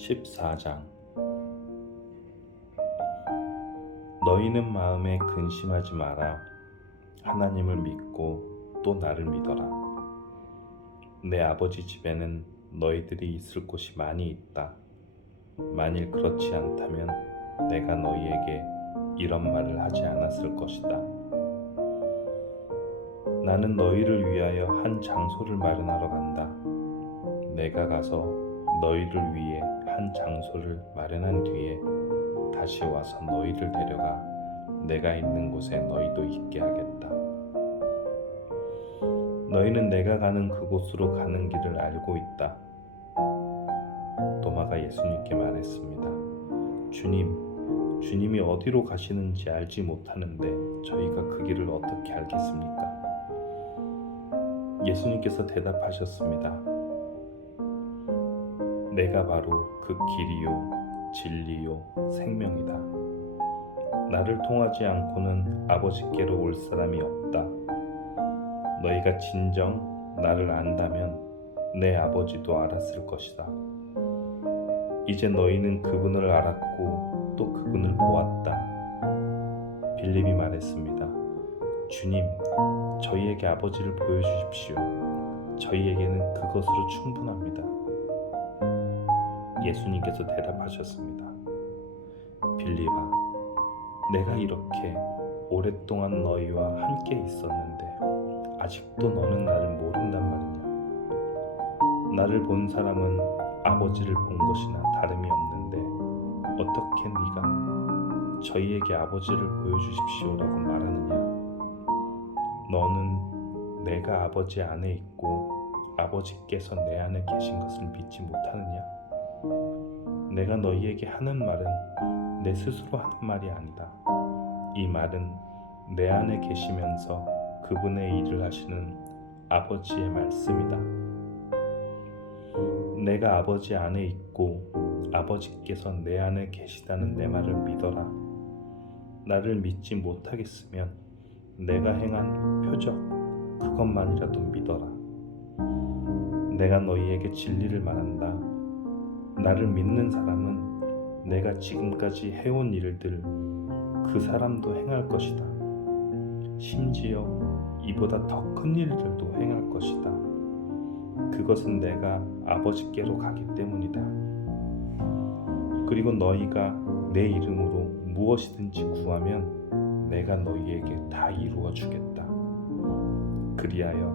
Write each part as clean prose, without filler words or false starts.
14장. 너희는 마음에 근심하지 마라. 하나님을 믿고 또 나를 믿어라. 내 아버지 집에는 너희들이 있을 곳이 많이 있다. 만일 그렇지 않다면 내가 너희에게 이런 말을 하지 않았을 것이다. 나는 너희를 위하여 한 장소를 마련하러 간다. 내가 가서 너희를 위해 한 장소를 마련한 뒤에 다시 와서 너희를 데려가 내가 있는 곳에 너희도 있게 하겠다. 너희는 내가 가는 그곳으로 가는 길을 알고 있다. 도마가 예수님께 말했습니다. 주님이 어디로 가시는지 알지 못하는데 저희가 그 길을 어떻게 알겠습니까? 예수님께서 대답하셨습니다. 내가 바로 그 길이요 진리요 생명이다. 나를 통하지 않고는 아버지께로 올 사람이 없다. 너희가 진정 나를 안다면 내 아버지도 알았을 것이다. 이제 너희는 그분을 알았고 또 그분을 보았다. 빌립이 말했습니다. 주님, 저희에게 아버지를 보여주십시오. 저희에게는 그것으로 충분합니다. 예수님께서 대답하셨습니다. 빌립아, 내가 이렇게 오랫동안 너희와 함께 있었는데 아직도 너는 나를 모른단 말이냐? 나를 본 사람은 아버지를 본 것이나 다름이 없는데 어떻게 네가 저희에게 아버지를 보여주십시오라고 말하느냐? 너는 내가 아버지 안에 있고 아버지께서 내 안에 계신 것을 믿지 못하느냐? 내가 너희에게 하는 말은 내 스스로 하는 말이 아니다. 이 말은 내 안에 계시면서 그분의 일을 하시는 아버지의 말씀이다. 내가 아버지 안에 있고 아버지께서 내 안에 계시다는 내 말을 믿어라. 나를 믿지 못하겠으면 내가 행한 표적 그것만이라도 믿어라. 내가 너희에게 진리를 말한다. 나를 믿는 사람은 내가 지금까지 해온 일들 그 사람도 행할 것이다. 심지어 이보다 더 큰 일들도 행할 것이다. 그것은 내가 아버지께로 가기 때문이다. 그리고 너희가 내 이름으로 무엇이든지 구하면 내가 너희에게 다 이루어 주겠다. 그리하여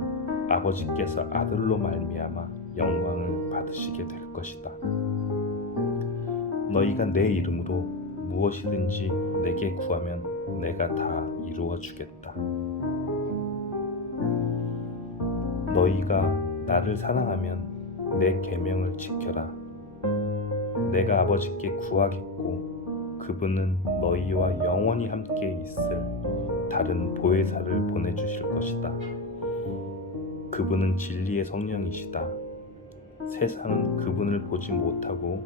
아버지께서 아들로 말미암아 영광을 받으시게 될 것이다. 너희가 내 이름으로 무엇이든지 내게 구하면 내가 다 이루어 주겠다. 너희가 나를 사랑하면 내 계명을 지켜라. 내가 아버지께 구하겠고 그분은 너희와 영원히 함께 있을 다른 보혜사를 보내주실 것이다. 그분은 진리의 성령이시다. 세상은 그분을 보지 못하고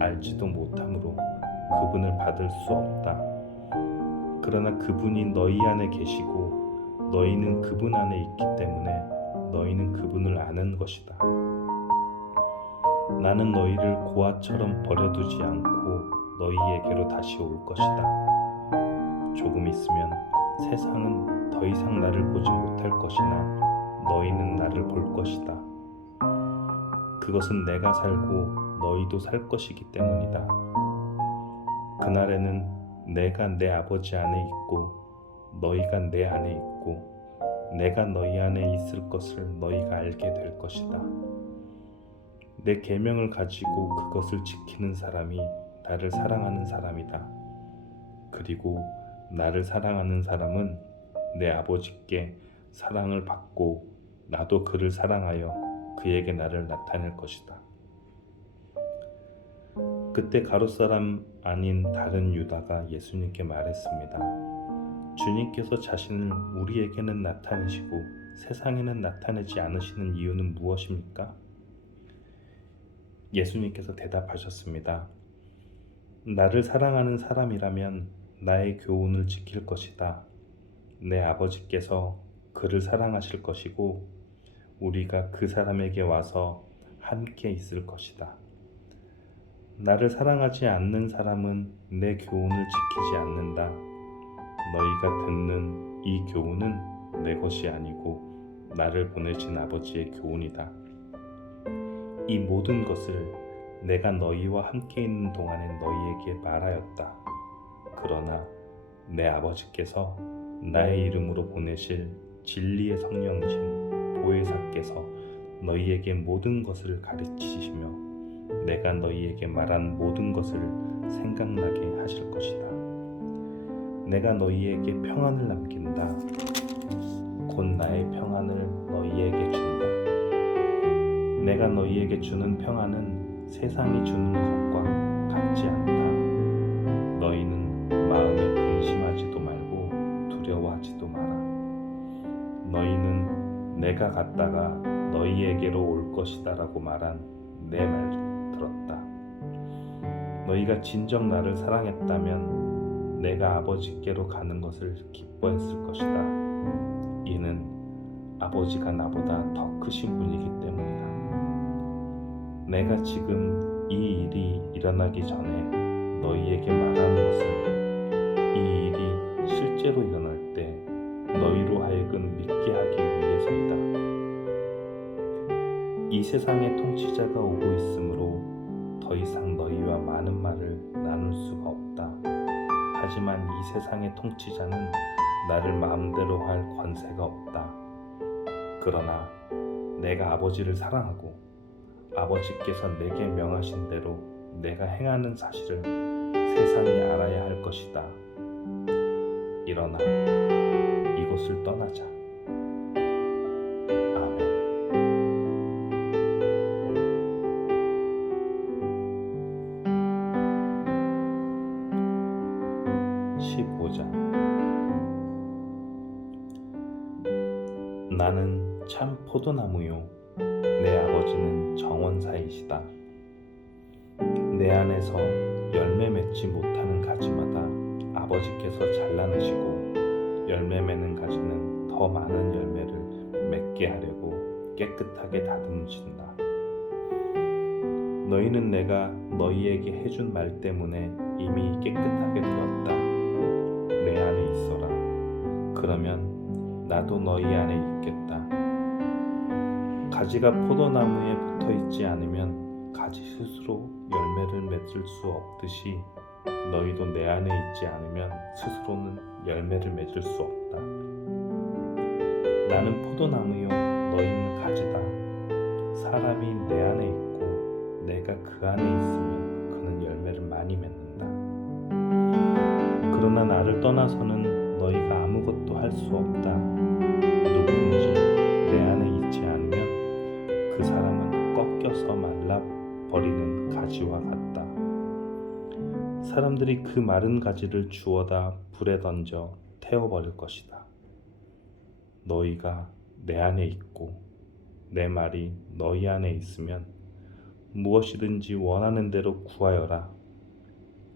알지도 못하므로 그분을 받을 수 없다. 그러나 그분이 너희 안에 계시고 너희는 그분 안에 있기 때문에 너희는 그분을 아는 것이다. 나는 너희를 고아처럼 버려두지 않고 너희에게로 다시 올 것이다. 조금 있으면 세상은 더 이상 나를 보지 못할 것이나 너희는 나를 볼 것이다. 그것은 내가 살고 너희도 살 것이기 때문이다. 그날에는 내가 내 아버지 안에 있고 너희가 내 안에 있고 내가 너희 안에 있을 것을 너희가 알게 될 것이다. 내 계명을 가지고 그것을 지키는 사람이 나를 사랑하는 사람이다. 그리고 나를 사랑하는 사람은 내 아버지께 사랑을 받고 나도 그를 사랑하여 그에게 나를 나타낼 것이다. 그때 가룟사람 아닌 다른 유다가 예수님께 말했습니다. 주님께서 자신을 우리에게는 나타내시고 세상에는 나타내지 않으시는 이유는 무엇입니까? 예수님께서 대답하셨습니다. 나를 사랑하는 사람이라면 나의 교훈을 지킬 것이다. 내 아버지께서 그를 사랑하실 것이고 우리가 그 사람에게 와서 함께 있을 것이다. 나를 사랑하지 않는 사람은 내 교훈을 지키지 않는다. 너희가 듣는 이 교훈은 내 것이 아니고 나를 보내신 아버지의 교훈이다. 이 모든 것을 내가 너희와 함께 있는 동안에 너희에게 말하였다. 그러나 내 아버지께서 나의 이름으로 보내실 진리의 성령이신 보혜사께서 너희에게 모든 것을 가르치시며 내가 너희에게 말한 모든 것을 생각나게 하실 것이다. 내가 너희에게 평안을 남긴다. 곧 나의 평안을 너희에게 준다. 내가 너희에게 주는 평안은 세상이 주는 것과 같지 않다. 너희는 마음에 근심하지도 말고 두려워하지도 마라. 너희는 내가 갔다가 너희에게로 올 것이다 라고 말한 내 말 들었다. 너희가 진정 나를 사랑했다면 내가 아버지께로 가는 것을 기뻐했을 것이다. 이는 아버지가 나보다 더 크신 분이기 때문이다. 내가 지금 이 일이 일어나기 전에 너희에게 말하는 것은 이 일이 실제로 일어날 때 너희로 하여금 믿게 하기 위해서이다. 이 세상의 통치자가 오고 있으므로 더 이상 너희와 많은 말을 나눌 수가 없다. 하지만 이 세상의 통치자는 나를 마음대로 할 권세가 없다. 그러나 내가 아버지를 사랑하고 아버지께서 내게 명하신 대로 내가 행하는 사실을 세상이 알아야 할 것이다. 일어나 이곳을 떠나자. 아멘. 15장. 나는 참 포도나무요 내 아버지는 정원사이시다. 내 안에서 열매 맺지 못하는 가지마다 아버지께서 잘라내시고 열매 맺는 가지는 더 많은 열매를 맺게 하려고 깨끗하게 다듬으신다. 너희는 내가 너희에게 해준 말 때문에 이미 깨끗하게 되었다. 내 안에 있어라. 그러면 나도 너희 안에 있겠다. 가지가 포도나무에 붙어있지 않으면 가지 스스로 열매를 맺을 수 없듯이 너희도 내 안에 있지 않으면 스스로는 열매를 맺을 수 없다. 나는 포도나무요 너희는 가지다. 사람이 내 안에 있고 내가 그 안에 있으면 그는 열매를 많이 맺는다. 그러나 나를 떠나서는 너희가 아무것도 할 수 없다. 누구든지 내 안에 있지 않으면 그 사람은 꺾여서 말라버리는 가지와 같다. 사람들이 그 마른 가지를 주워다 불에 던져 태워버릴 것이다. 너희가 내 안에 있고 내 말이 너희 안에 있으면 무엇이든지 원하는 대로 구하여라.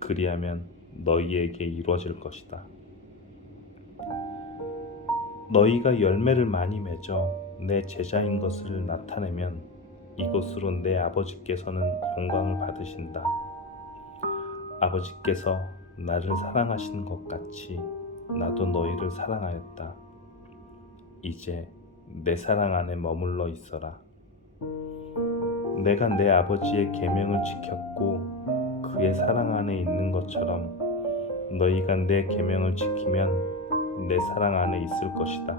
그리하면 너희에게 이루어질 것이다. 너희가 열매를 많이 맺어 내 제자인 것을 나타내면 이것으로 내 아버지께서는 영광을 받으신다. 아버지께서 나를 사랑하신 것 같이 나도 너희를 사랑하였다. 이제 내 사랑 안에 머물러 있어라. 내가 내 아버지의 계명을 지켰고 그의 사랑 안에 있는 것처럼 너희가 내 계명을 지키면 내 사랑 안에 있을 것이다.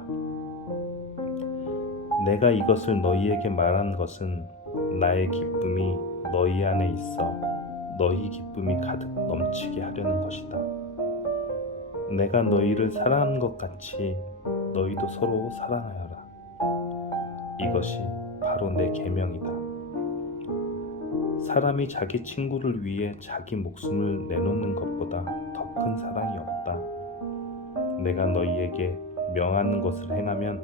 내가 이것을 너희에게 말한 것은 나의 기쁨이 너희 안에 있어 너희 기쁨이 가득 넘치게 하려는 것이다. 내가 너희를 사랑한 것 같이 너희도 서로 사랑하여라. 이것이 바로 내 계명이다. 사람이 자기 친구를 위해 자기 목숨을 내놓는 것보다 더 큰 사랑이 없다. 내가 너희에게 명하는 것을 행하면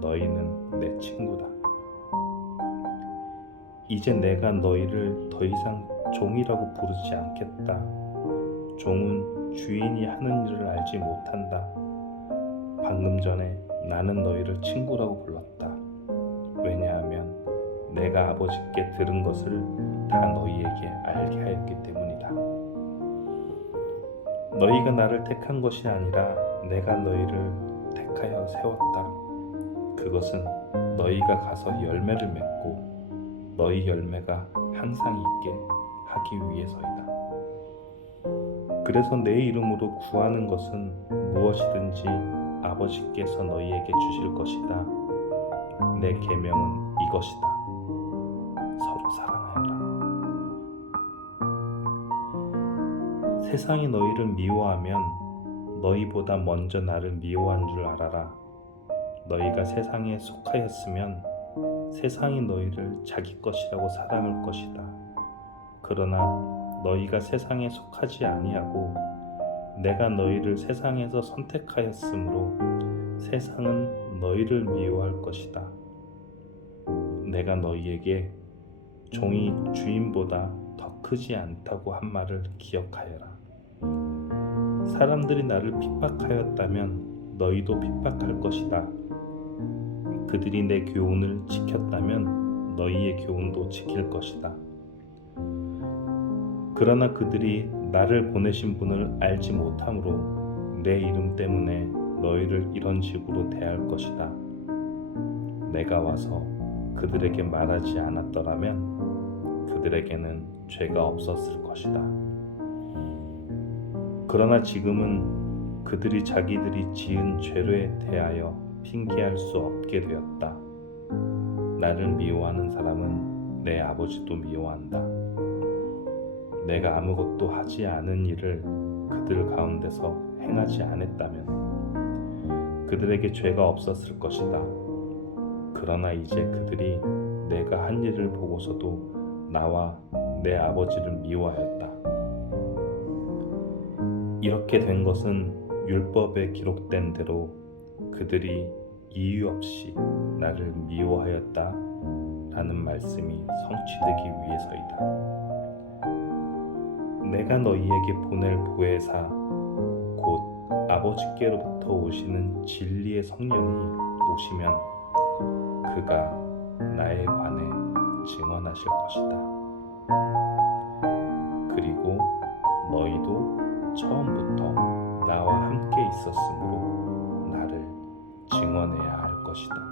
너희는 내 친구다. 이제 내가 너희를 더 이상 종이라고 부르지 않겠다. 종은 주인이 하는 일을 알지 못한다. 방금 전에 나는 너희를 친구라고 불렀다. 왜냐하면 내가 아버지께 들은 것을 다 너희에게 알게 하였기 때문이다. 너희가 나를 택한 것이 아니라 내가 너희를 택하여 세웠다. 그것은 너희가 가서 열매를 맺고 너희 열매가 항상 있게 하기 위해서이다. 그래서 내 이름으로 구하는 것은 무엇이든지 아버지께서 너희에게 주실 것이다. 내 계명은 이것이다. 서로 사랑하여라. 세상이 너희를 미워하면 너희보다 먼저 나를 미워한 줄 알아라. 너희가 세상에 속하였으면 세상이 너희를 자기 것이라고 사랑할 것이다. 그러나 너희가 세상에 속하지 아니하고 내가 너희를 세상에서 선택하였으므로 세상은 너희를 미워할 것이다. 내가 너희에게 종이 주인보다 더 크지 않다고 한 말을 기억하여라. 사람들이 나를 핍박하였다면 너희도 핍박할 것이다. 그들이 내 교훈을 지켰다면 너희의 교훈도 지킬 것이다. 그러나 그들이 나를 보내신 분을 알지 못함으로 내 이름 때문에 너희를 이런 식으로 대할 것이다. 내가 와서 그들에게 말하지 않았더라면 그들에게는 죄가 없었을 것이다. 그러나 지금은 그들이 자기들이 지은 죄에 대하여 핑계할 수 없게 되었다. 나를 미워하는 사람은 내 아버지도 미워한다. 내가 아무것도 하지 않은 일을 그들 가운데서 행하지 않았다면 그들에게 죄가 없었을 것이다. 그러나 이제 그들이 내가 한 일을 보고서도 나와 내 아버지를 미워하였다. 이렇게 된 것은 율법에 기록된 대로 그들이 이유 없이 나를 미워하였다 라는 말씀이 성취되기 위해서이다. 내가 너희에게 보낼 보혜사 곧 아버지께로부터 오시는 진리의 성령이 오시면 그가 나에 관해 증언하실 것이다. 그리고 너희도 처음부터 나와 함께 있었으므로 나를 증언해야 할 것이다.